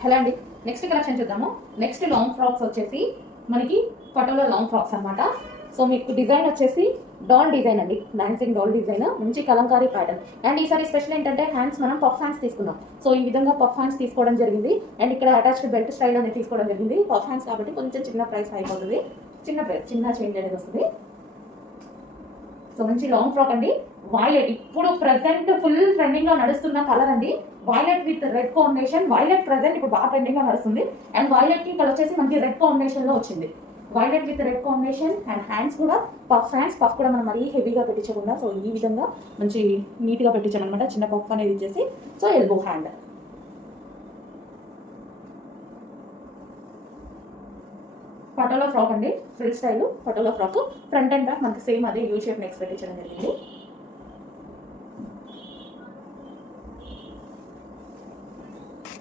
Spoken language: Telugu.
హలో అండి, నెక్స్ట్ కలెక్షన్ చూద్దాము. నెక్స్ట్ లాంగ్ ఫ్రాక్స్ వచ్చేసి మనకి పటోలా లాంగ్ ఫ్రాక్స్ అనమాట. సో మీకు డిజైన్ వచ్చేసి డాల్ డిజైన్ అండి, డాన్సింగ్ డాల్ డిజైన్, మంచి కలంకారీ ప్యాటర్న్. అండ్ ఈసారి స్పెషల్ ఏంటంటే హ్యాండ్స్ మనం పఫ్ హ్యాండ్స్ తీసుకున్నాం. సో ఈ విధంగా పఫ్ హ్యాండ్స్ తీసుకోవడం జరిగింది. అండ్ ఇక్కడ అటాచ్డ్ బెల్ట్ స్టైల్ అనేది తీసుకోవడం జరిగింది. పఫ్ హ్యాండ్స్ కాబట్టి కొంచెం చిన్న ప్రైస్ అయిపోతుంది, చిన్న చేంజ్ అనేది వస్తుంది. సో మంచి లాంగ్ ఫ్రాక్ అండి, వైలెట్. ఇప్పుడు ప్రెసెంట్ ఫుల్ ట్రెండింగ్ గా నడుస్తున్న కలర్ అండి, violet with red combination. Violet present ఇప్పుడు బాగా ట్రెండింగ్ గా నడుస్తుంది. అండ్ వైలెట్ కి ఇక్కడ వచ్చేసి మనకి రెడ్ కాంబినేషన్ లో వచ్చింది. Violet with red combination. And hands కూడా పఫ్ హ్యాండ్స్. పఫ్ కూడా మనం మరీ హెవీగా పెట్టించకుండా సో ఈ విధంగా మంచి నీట్ గా పెట్టించామన్నమాట. చిన్న పఫ్ అనేది ఇచ్చేసి so elbow hand. Patola frock అండి, frill style Patola frock. Front and back మనకి సేమ్ అదే యూ షేప్ నెక్స్ పెట్టించడం జరిగింది.